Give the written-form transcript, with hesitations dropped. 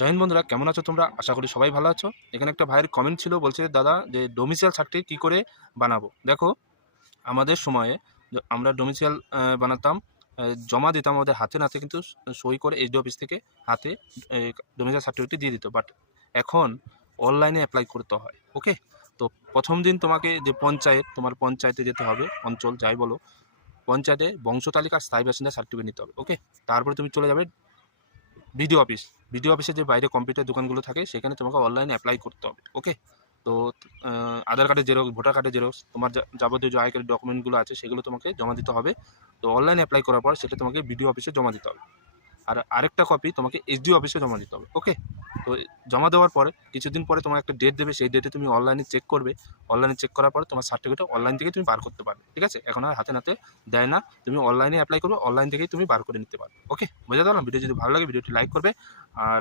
জয় হিন্দ বন্ধুরা, কেমন আছো তোমরা? আশা করি সবাই ভালো আছো। এখানে একটা ভাইয়ের কমেন্ট ছিল, বলছে দাদা যে ডোমিসিয়াল সার্টিফিকেট কী করে বানাবো। দেখো, আমাদের সময়ে আমরা ডোমিসিয়াল বানাতাম, জমা দিতাম আমাদের হাতে নাতে, কিন্তু সই করে এইচডি অফিস থেকে হাতে ডোমিসিয়াল সার্টিফিকেটটি দিয়ে দিত। বাট এখন অনলাইনে অ্যাপ্লাই করতে হয়। ওকে, তো প্রথম দিন তোমাকে যে তোমার পঞ্চায়েতে যেতে হবে, অঞ্চল যাই বলো, পঞ্চায়েতে বংশতালিকা স্থায়ী বাসিন্দা সার্টিফিকেট নিতে হবে। ওকে, তারপরে তুমি চলে যাবে বিডিও অফিস। বিডিও অফিসে যে বাইরে কম্পিউটার দোকানগুলো থাকে, সেখানে তোমাকে অনলাইনে অ্যাপ্লাই করতে হবে। ওকে, তো আধার কার্ডের জেরক্স, ভোটার কার্ডের জেরক্স, তোমার যাবতীয় যে আয় কার্ডের ডকুমেন্টগুলো আছে সেগুলো তোমাকে জমা দিতে হবে। তো অনলাইনে অ্যাপ্লাই করার পর সেটা তোমাকে বিডিও অফিসে জমা দিতে হবে, আর আরেকটা কপি তোমাকে এসডিও অফিসে জমা দিতে হবে। ওকে, তো জমা দেওয়ার পরে কিছুদিন পরে তোমার একটা ডেট দেবে, সেই ডেটে তুমি অনলাইনে চেক করবে। অনলাইনে চেক করার পরে তোমার সার্টিফিকেট অনলাইন থেকে তুমি বার করতে পারবে। ঠিক আছে, এখন আর হাতে নাতে দেয় না, তুমি অনলাইনে অ্যাপ্লাই করবে, অনলাইন থেকেই তুমি বার করে নিতে পারবে। ওকে, বোঝা গেল? ভিডিও যদি ভালো লাগে ভিডিওটি লাইক করবে, আর